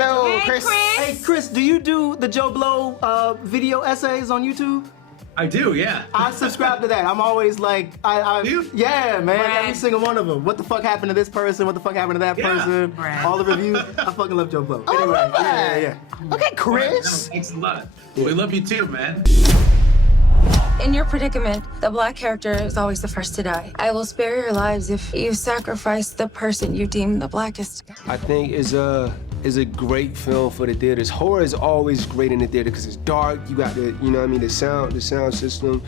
Hello, Hey, Chris. Hey, Chris, do you do the Joblo video essays on YouTube? I do, yeah. I subscribe to that. I'm always like, yeah, man, every single one of them. What the fuck happened to this person? What the fuck happened to that person? All the reviews. I fucking love Joblo. Oh, Anyway, I love that. yeah. Okay, Chris. Thanks a lot. We love you too, man. In your predicament, the black character is always the first to die. I will spare your lives if you sacrifice the person you deem the blackest. I think is a great film for the theaters. Horror is always great in the theater because it's dark. You got the, you know what I mean, the sound system.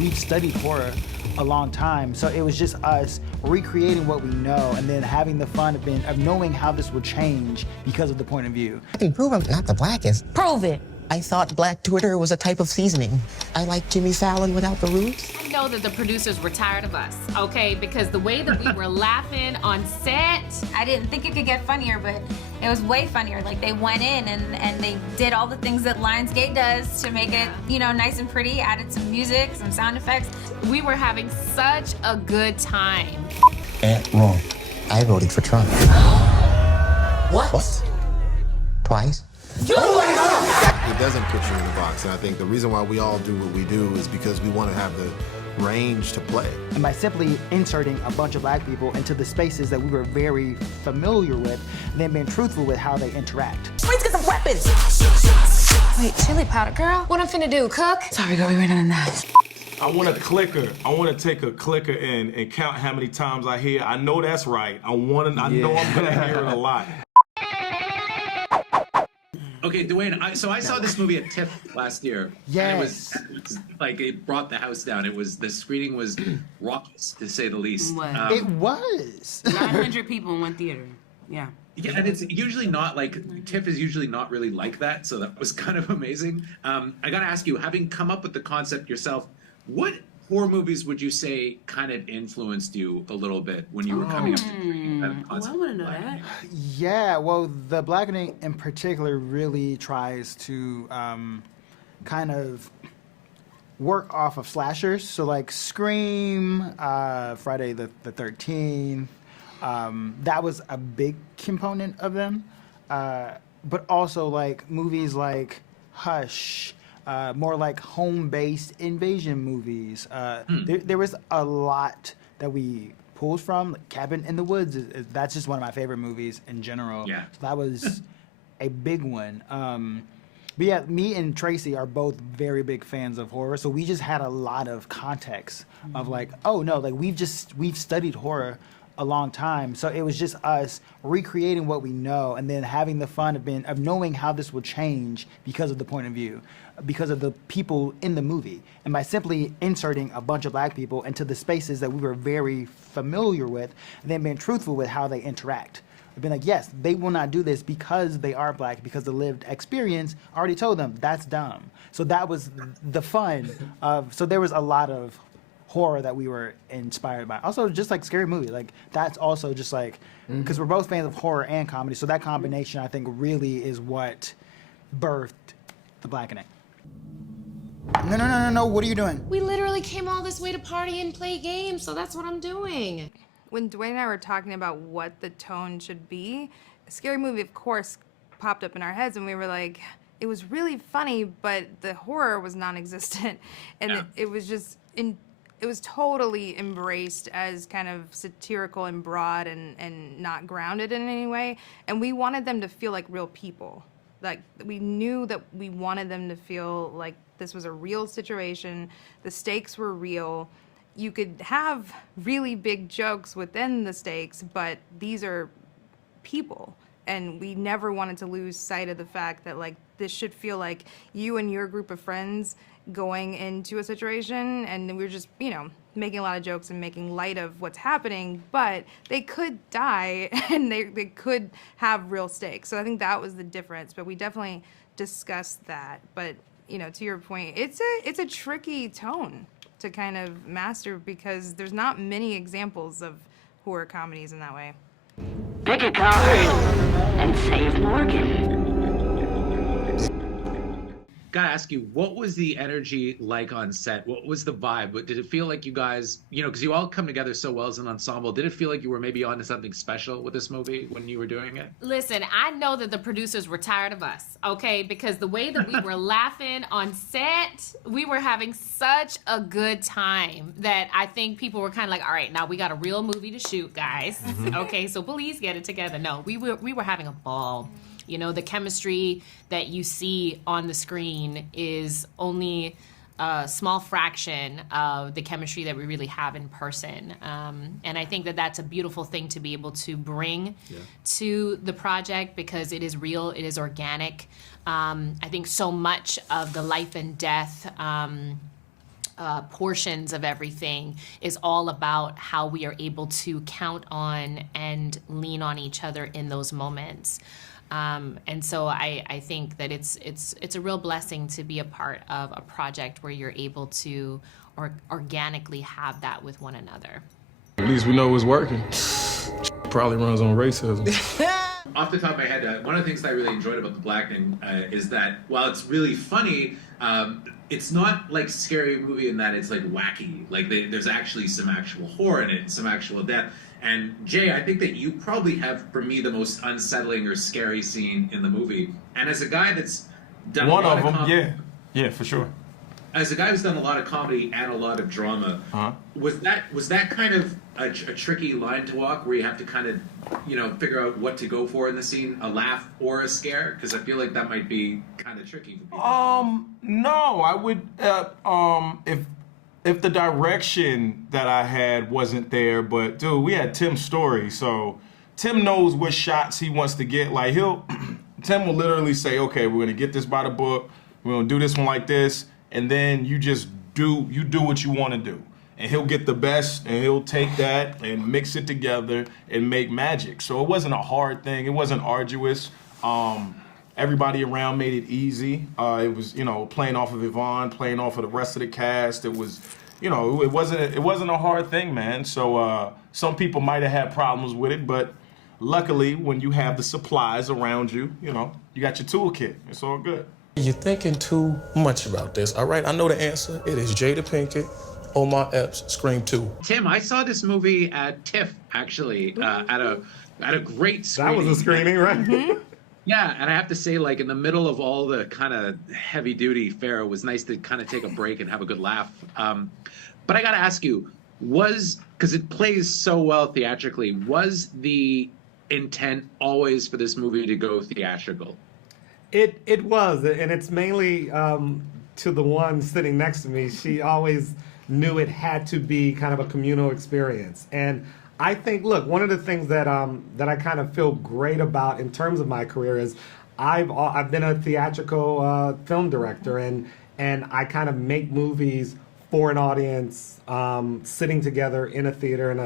We've studied horror a long time, so it was just us recreating what we know and then having the fun of knowing how this would change because of the point of view. I can prove I'm not the blackest. Prove it. I thought black Twitter was a type of seasoning. I like Jimmy Fallon without the roots. I know that the producers were tired of us, okay? Because the way that we were laughing on set. I didn't think it could get funnier, but it was way funnier. Like, they went in and they did all the things that Lionsgate does to make it, you know, nice and pretty, added some music, some sound effects. We were having such a good time. Wrong. I voted for Trump. What? Twice? It doesn't put you in the box, and I think the reason why we all do what we do is because we want to have the range to play. And by simply inserting a bunch of black people into the spaces that we were very familiar with, and then being truthful with how they interact. Let's get some weapons. Wait, chili powder, girl? What I'm finna do, cook? Sorry, girl, we ran out of knives. I want a clicker. I want to take a clicker and count how many times I hear. I know that's right. I know I'm gonna hear it a lot. Okay, Dewayne, so I saw this movie at TIFF last year. Yes. And it was like, it brought the house down. The screening was raucous, to say the least. It was. 900 people in one theater. Yeah. Yeah, and it's usually not like, TIFF is usually not really like that, so that was kind of amazing. I gotta ask you, having come up with the concept yourself, what horror movies would you say kind of influenced you a little bit when you were coming up with that concept? I want to know that. Yeah, well, the Blackening in particular really tries to kind of work off of slashers. So like Scream, Friday the 13th, that was a big component of them. But also like movies like Hush, more like home-based invasion movies. There was a lot that we pulled from. Like Cabin in the Woods, that's just one of my favorite movies in general. Yeah. So that was a big one. But yeah, me and Tracy are both very big fans of horror, so we just had a lot of context of like, oh no, like we've studied horror a long time, so it was just us recreating what we know and then having the fun of knowing how this would change because of the point of view, because of the people in the movie, and by simply inserting a bunch of black people into the spaces that we were very familiar with, and then being truthful with how they interact. We've been like, yes, they will not do this because they are black, because the lived experience already told them that's dumb. So that was the fun of. So there was a lot of horror that we were inspired by. Also, just like Scary Movie, like that's also just like, because we're both fans of horror and comedy, so that combination I think really is what birthed the Blackening. No, what are you doing? We literally came all this way to party and play games, so that's what I'm doing. When Dewayne and I were talking about what the tone should be, Scary Movie, of course, popped up in our heads, and we were like, it was really funny, but the horror was non-existent, and it was just it was totally embraced as kind of satirical and broad and not grounded in any way. And we wanted them to feel like real people. Like, we knew that we wanted them to feel like this was a real situation. The stakes were real. You could have really big jokes within the stakes, but these are people. And we never wanted to lose sight of the fact that, like, this should feel like you and your group of friends going into a situation, and we were just, you know, making a lot of jokes and making light of what's happening, but they could die and they could have real stakes. So I think that was the difference, but we definitely discussed that. But, you know, to your point, it's a tricky tone to kind of master because there's not many examples of horror comedies in that way. Pick a card and save Morgan. gotta ask you, what was the energy like on set? What was the vibe? Did it feel like you guys, because you all come together so well as an ensemble, did it feel like you were maybe onto something special with this movie when you were doing it? Listen, I know that the producers were tired of us, okay? Because the way that we were laughing on set, we were having such a good time that I think people were kind of like, all right, now we got a real movie to shoot, guys. Okay, so please get it together. No, we were having a ball. The chemistry that you see on the screen is only a small fraction of the chemistry that we really have in person. And I think that that's a beautiful thing to be able to bring to the project because it is real, it is organic. I think so much of the life and death portions of everything is all about how we are able to count on and lean on each other in those moments. And so I think that it's a real blessing to be a part of a project where you're able to organically have that with one another. At least we know it's working. Probably runs on racism. Off the top of my head, one of the things that I really enjoyed about The Blackening is that while it's really funny, it's not like Scary Movie in that it's like wacky. Like there's actually some actual horror in it, some actual death. And Jay, I think that you probably have, for me, the most unsettling or scary scene in the movie. And as a guy that's done one a lot of them, comedy, yeah, for sure. As a guy who's done a lot of comedy and a lot of drama, was that kind of a tricky line to walk, where you have to kind of, figure out what to go for in the scene, a laugh or a scare? Because I feel like that might be kind of tricky for people. No, I would if the direction that I had wasn't there, but dude, we had Tim's story, so Tim knows what shots he wants to get. Like Tim will literally say, okay, we're gonna get this by the book, we're gonna do this one like this, and then you just do what you want to do. And he'll get the best, and he'll take that and mix it together and make magic. So it wasn't a hard thing, it wasn't arduous. Everybody around made it easy. It was, playing off of Yvonne, playing off of the rest of the cast. It was, it wasn't a hard thing, man. So some people might have had problems with it, but luckily, when you have the supplies around you, you got your toolkit. It's all good. You're thinking too much about this, all right? I know the answer. It is Jada Pinkett, Omar Epps, Scream 2. Tim, I saw this movie at TIFF, actually, at a great screening. That was a screening, right? Yeah, and I have to say, like, in the middle of all the kind of heavy-duty fare, it was nice to kind of take a break and have a good laugh. But I got to ask you, because it plays so well theatrically, was the intent always for this movie to go theatrical? It was, and it's mainly to the one sitting next to me. She always knew it had to be kind of a communal experience. And I think, look, one of the things that I kind of feel great about in terms of my career is I've been a theatrical film director, and I kind of make movies for an audience, sitting together in a theater in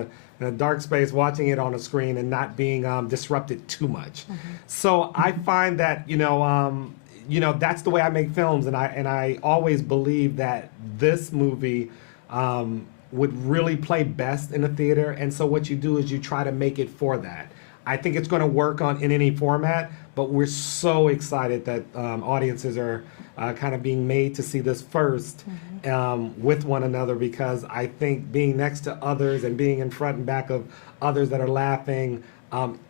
a dark space, watching it on a screen, and not being disrupted too much. So I find that that's the way I make films, and I always believe that this movie would really play best in a theater. And so what you do is you try to make it for that. I think it's going to work in any format, but we're so excited that audiences are kind of being made to see this first with one another, because I think being next to others and being in front and back of others that are laughing,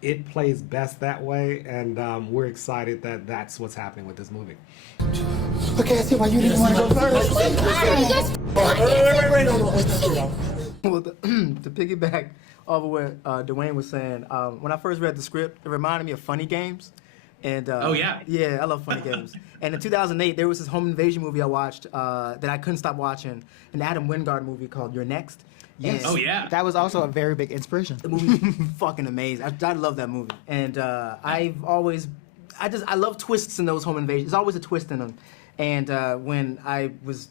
it plays best that way, and we're excited that that's what's happening with this movie. Okay, I see why you didn't want to go first. Well, to piggyback off of what Dewayne was saying, when I first read the script, it reminded me of Funny Games. And oh, yeah. Yeah, I love Funny Games. And in 2008, there was this home invasion movie I watched that I couldn't stop watching, an Adam Wingard movie called You're Next. Yes. Oh, yeah. That was also a very big inspiration. The movie's fucking amazing. I love that movie. And I love twists in those home invasions. There's always a twist in them. And when I was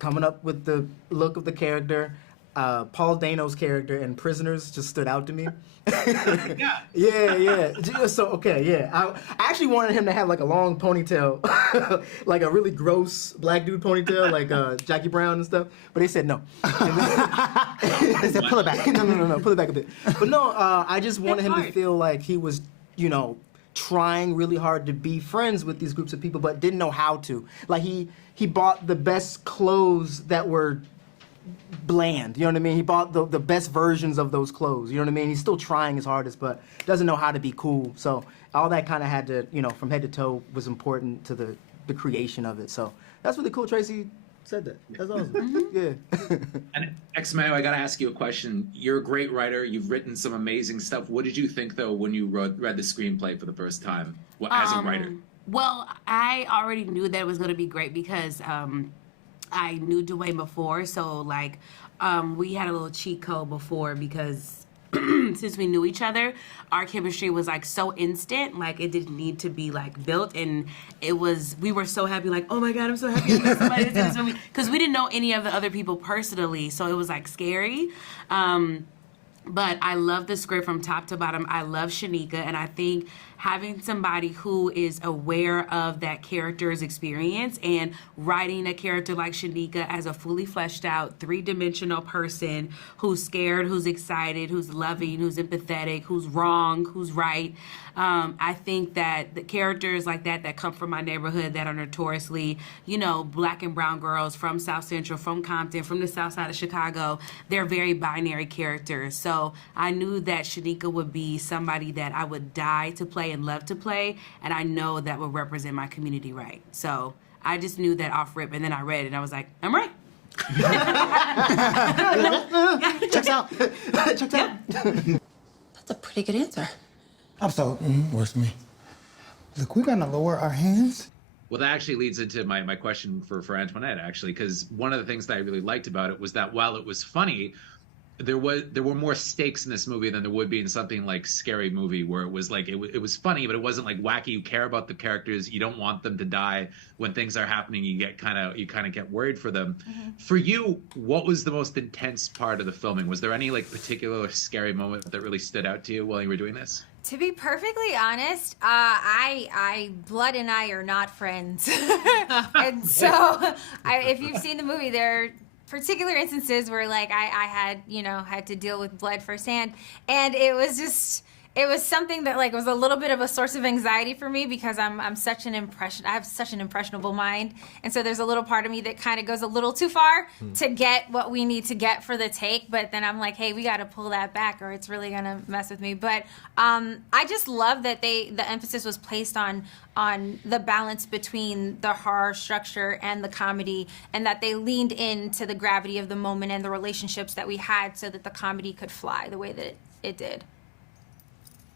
coming up with the look of the character, Paul Dano's character in Prisoners just stood out to me. Yeah. So, okay, yeah. I actually wanted him to have like a long ponytail, like a really gross black dude ponytail, like Jackie Brown and stuff. But they said no. They said pull it back. No, pull it back a bit. But no, I just wanted him to feel like he was, trying really hard to be friends with these groups of people, but didn't know how to. Like he bought the best clothes that were bland, you know what I mean? He bought the best versions of those clothes, you know what I mean? He's still trying his hardest, but doesn't know how to be cool. So all that kind of had to, you know, from head to toe was important to the creation of it. So that's really cool. Tracy said that. That's awesome. Yeah. And Mayo, I got to ask you a question. You're a great writer. You've written some amazing stuff. What did you think, though, when you read the screenplay for the first time as a writer? Well, I already knew that it was going to be great because I knew Dewayne before. So, like, we had a little cheat code before because since we knew each other, our chemistry was like so instant. Like, it didn't need to be like built, and we were so happy. Like, oh my God, I'm so happy that somebody did this movie, because we didn't know any of the other people personally, so it was like scary. But I love the script from top to bottom. I love Shanika, and I think having somebody who is aware of that character's experience and writing a character like Shanika as a fully fleshed out, three-dimensional person who's scared, who's excited, who's loving, who's empathetic, who's wrong, who's right. I think that the characters like that come from my neighborhood that are notoriously, you know, black and brown girls from South Central, from Compton, from the South Side of Chicago, they're very binary characters. So I knew that Shanika would be somebody that I would die to play and love to play, and I know that would represent my community right. So I just knew that off rip, and then I read it, and I was like, I'm right. Checks out. Checks out. That's a pretty good answer. I'm so, where's me? Look, we're gonna lower our hands. Well, that actually leads into my question for Antoinette, actually, because one of the things that I really liked about it was that while it was funny, there were more stakes in this movie than there would be in something like Scary Movie, where it was like it was funny, but it wasn't like wacky. You care about the characters. You don't want them to die. When things are happening, you kind of get worried for them. For you, what was the most intense part of the filming? Was there any like particular scary moment that really stood out to you while you were doing this? To be perfectly honest, Blood and I are not friends. And so if you've seen the movie, there are particular instances where like I had to deal with Blood firsthand, and it was something that like was a little bit of a source of anxiety for me, because I have such an impressionable mind, and so there's a little part of me that kind of goes a little too far to get what we need to get for the take, but then I'm like, hey, we got to pull that back or it's really gonna mess with me. But I just love that the emphasis was placed on the balance between the horror structure and the comedy, and that they leaned into the gravity of the moment and the relationships that we had so that the comedy could fly the way that it did.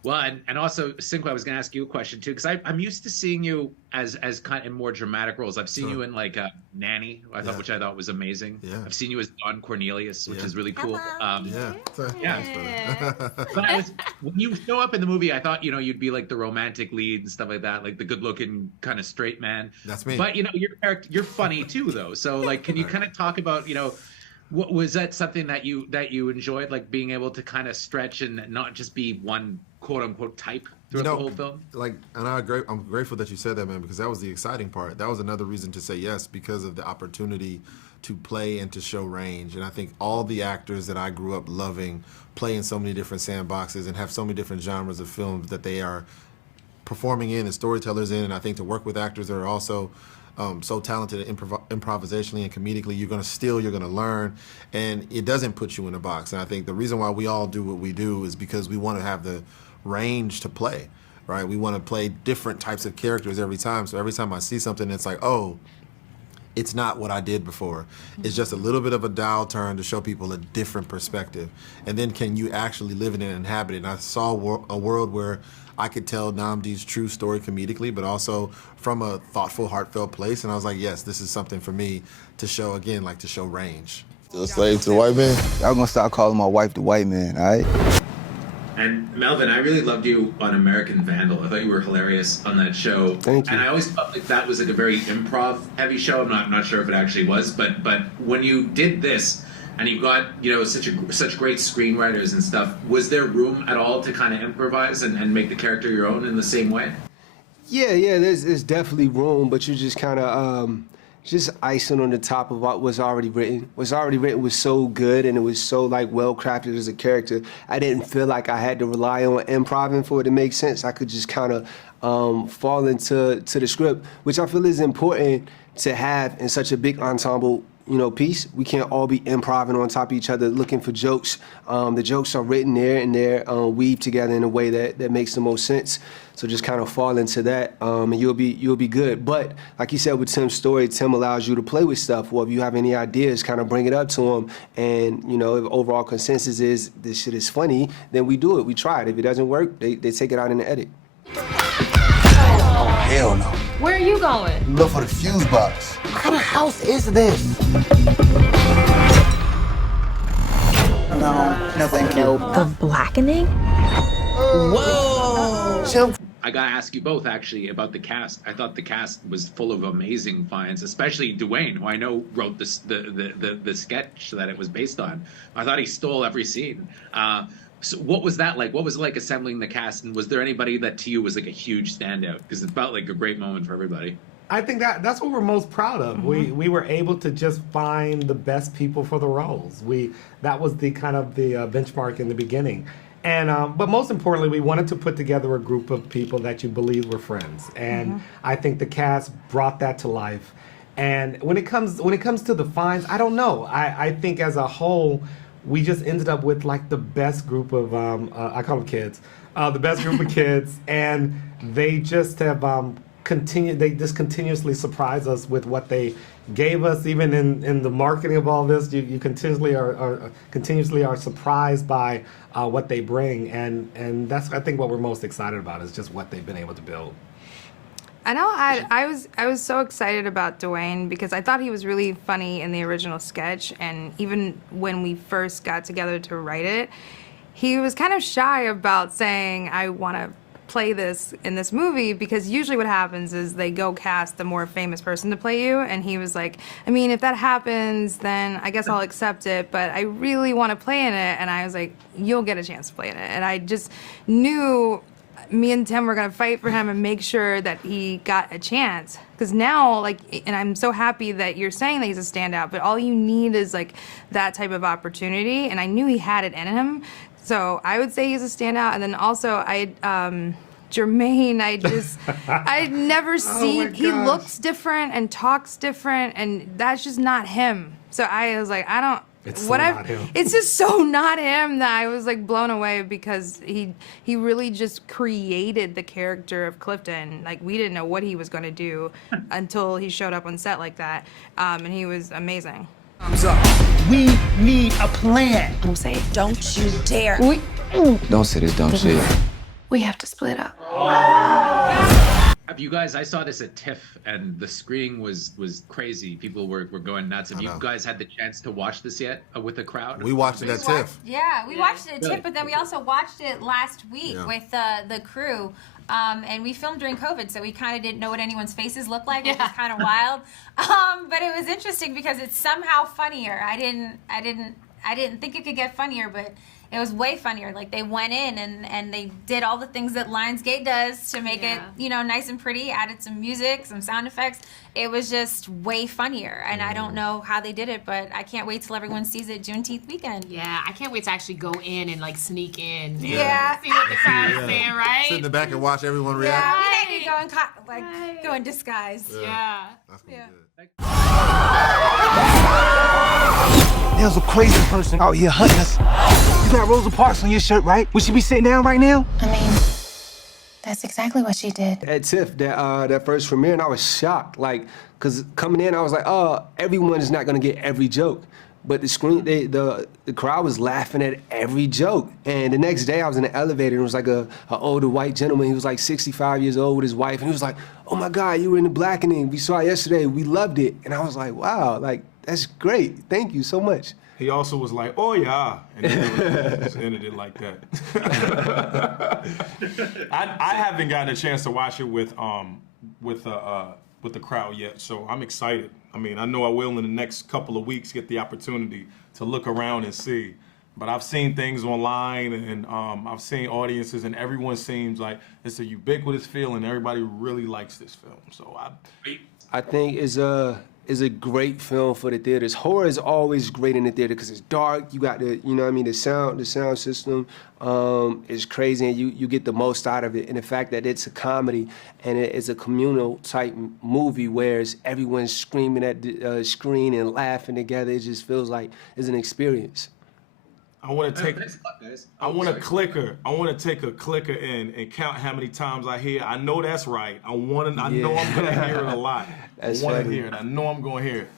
Well, and also, Sinqua, I was going to ask you a question too, because I'm used to seeing you as kind of in more dramatic roles. I've seen you in like Nanny, which I thought was amazing. Yeah. I've seen you as Don Cornelius, which is really cool. Yeah. But when you show up in the movie, I thought you'd be like the romantic lead and stuff like that, like the good-looking kind of straight man. That's me. But your character, you're funny too, though. So like, can you kind of talk about what was that something that you enjoyed, like being able to kind of stretch and not just be one quote unquote type throughout the whole film? I'm grateful that you said that, man, because that was the exciting part. That was another reason to say yes, because of the opportunity to play and to show range. And I think all the actors that I grew up loving play in so many different sandboxes and have so many different genres of films that they are performing in and storytellers in. And I think to work with actors that are also so talented improvisationally and comedically, you're going to learn, and it doesn't put you in a box. And I think the reason why we all do what we do is because we want to have the range to play, right? We want to play different types of characters every time. So every time I see something, it's like, oh, it's not what I did before. It's just a little bit of a dial turn to show people a different perspective. And then can you actually live in it and inhabit it? And I saw a world where I could tell Nnamdi's true story comedically, but also from a thoughtful, heartfelt place. And I was like, yes, this is something for me to show, again, like to show range. Still a slave to the white man? Y'all gonna start calling my wife the white man, all right? And Melvin, I really loved you on American Vandal. I thought you were hilarious on that show. Thank you. And I always felt like that was like a very improv-heavy show. I'm not sure if it actually was, but when you did this, and you got such great screenwriters and stuff, was there room at all to kind of improvise and make the character your own in the same way? Yeah, there's definitely room, but you're just kind of just icing on the top of what was already written. What's already written was so good, and it was so like well crafted as a character. I didn't feel like I had to rely on improv for it to make sense. I could just kind of fall into the script, which I feel is important to have in such a big ensemble, piece. We can't all be improvising on top of each other, looking for jokes. The jokes are written there and they're weaved together in a way that makes the most sense. So just kind of fall into that, and you'll be good. But like you said with Tim's story, Tim allows you to play with stuff. Well, if you have any ideas, kind of bring it up to him. And if overall consensus is this shit is funny, then we do it. We try it. If it doesn't work, they take it out in the edit. Oh, hell no. Where are you going? Look for the fuse box. What kind of house is this? No, thank you. The Blackening? Whoa! I gotta ask you both actually about the cast. I thought the cast was full of amazing finds, especially Dewayne, who I know wrote the sketch that it was based on. I thought he stole every scene. So what was that like? What was it like assembling the cast? And was there anybody that to you was like a huge standout? Because it felt like a great moment for everybody. I think that's what we're most proud of. We were able to just find the best people for the roles. That was the kind of the benchmark in the beginning. And but most importantly, we wanted to put together a group of people that you believed were friends. And I think the cast brought that to life. And when it comes to the finds, I don't know. I think as a whole, we just ended up with like the best group of I call them kids, the best group of kids, and they just have they just continuously surprise us with what they gave us. Even in the marketing of all this, you continuously are surprised by what they bring, and that's I think what we're most excited about is just what they've been able to build. I know I was so excited about Dewayne because I thought he was really funny in the original sketch, and even when we first got together to write it, he was kind of shy about saying, I want to play this in this movie, because usually what happens is they go cast the more famous person to play you, and he was like, I mean, if that happens, then I guess I'll accept it, but I really want to play in it. And I was like, you'll get a chance to play in it. And I just knew me and Tim were gonna fight for him and make sure that he got a chance. Because now, and I'm so happy that you're saying that he's a standout, but all you need is that type of opportunity, and I knew he had it in him. So I would say he's a standout. And then also, Jermaine, I'd never seen, he looks different and talks different, and that's just not him. So I was like, it's just so not him that I was blown away, because he really just created the character of Clifton. We didn't know what he was going to do until he showed up on set like that, and he was amazing. We need a plan. I'm saying, don't you dare. Don't say this dumb shit. We have to split up. Have you guys? I saw this at TIFF, and the screening was crazy. People were going nuts. Have you guys had the chance to watch this yet with a crowd? We watched it at TIFF. Yeah, we watched it at TIFF, but then we also watched it last week with the crew. And we filmed during COVID, so we kind of didn't know what anyone's faces looked like, which was kind of wild. But it was interesting because it's somehow funnier. I didn't think it could get funnier, but it was way funnier. They went in and they did all the things that Lionsgate does to make it, nice and pretty, added some music, some sound effects. It was just way funnier. And I don't know how they did it, but I can't wait till everyone sees it Juneteenth weekend. Yeah, I can't wait to actually go in and sneak in. Yeah. See what the crowd is saying, right? Sit in the back and watch everyone react. Yeah, we need to go in disguise. Yeah. That's gonna be good. There's a crazy person out here hunting us. You got Rosa Parks on your shirt, right? Would she be sitting down right now? I mean, that's exactly what she did. At TIFF, that first premiere, and I was shocked, because coming in, I was like, oh, everyone is not gonna get every joke. But the crowd was laughing at every joke. And the next day I was in the elevator, and it was an older white gentleman. He was 65 years old with his wife, and he was like, oh my God, you were in The Blackening. We saw it yesterday, we loved it. And I was like, wow, that's great. Thank you so much. He also was like, oh yeah, and then just ended it like that. I haven't gotten a chance to watch it with the crowd yet, so I'm excited. I mean, I know I will in the next couple of weeks get the opportunity to look around and see. But I've seen things online, and I've seen audiences, and everyone seems like it's a ubiquitous feeling. Everybody really likes this film, so I think is a great film for the theaters. Horror is always great in the theater because it's dark. You got the, you know what I mean, the sound system is crazy, and you get the most out of it. And the fact that it's a comedy and it's a communal type movie, whereas everyone's screaming at the screen and laughing together, it just feels like it's an experience. I want to take. Thanks a lot, guys. I want a clicker. I want to take a clicker and count how many times I hear. I know that's right. I know I'm gonna hear it a lot. That's I want to funny. hear it. I know I'm gonna hear it.